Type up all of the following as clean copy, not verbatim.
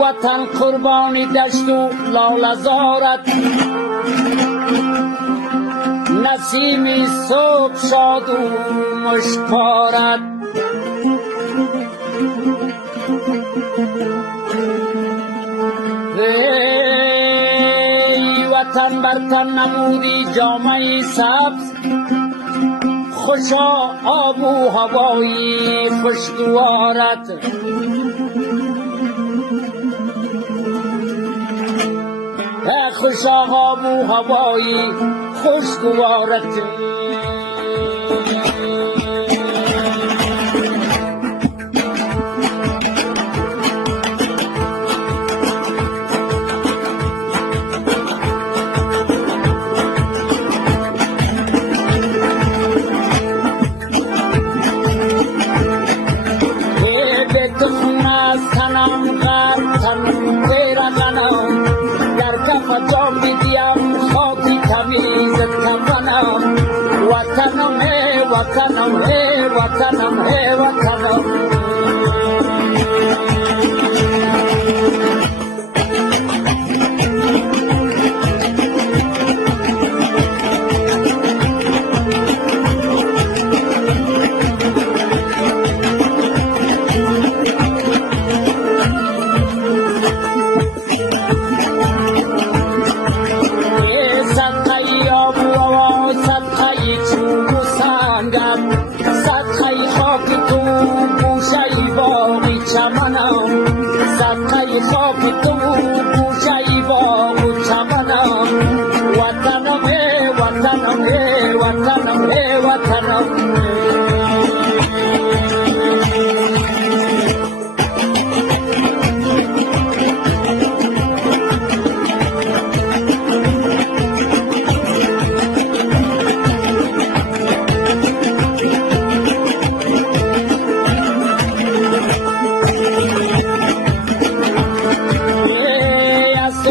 وطن قربانی دشت و لالزارت نسیمی صبح شاد و مشکارت ای وطن بر تن نمودی جامه سبز خوشا آب و هوایی خوشگوارت خوشا آب و هوایی خوشگوارت جام بدیم خاکی تمیزت کفنم وطنم ہے وطنم ہے وطنم ہے وطنم صدقه خاک تو گوشه باغ و چمنم وطنم وطنم وطنم وطنم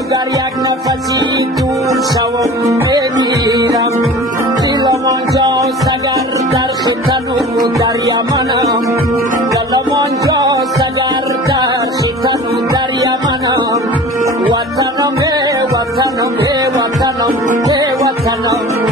در یک نفسی دور شوم بمیرم دلم آنجاست اگر در ختن و در یمنم دلم آنجاست اگر در ختن و در یمنم وطنم وطنم وطنم وطنم وطنم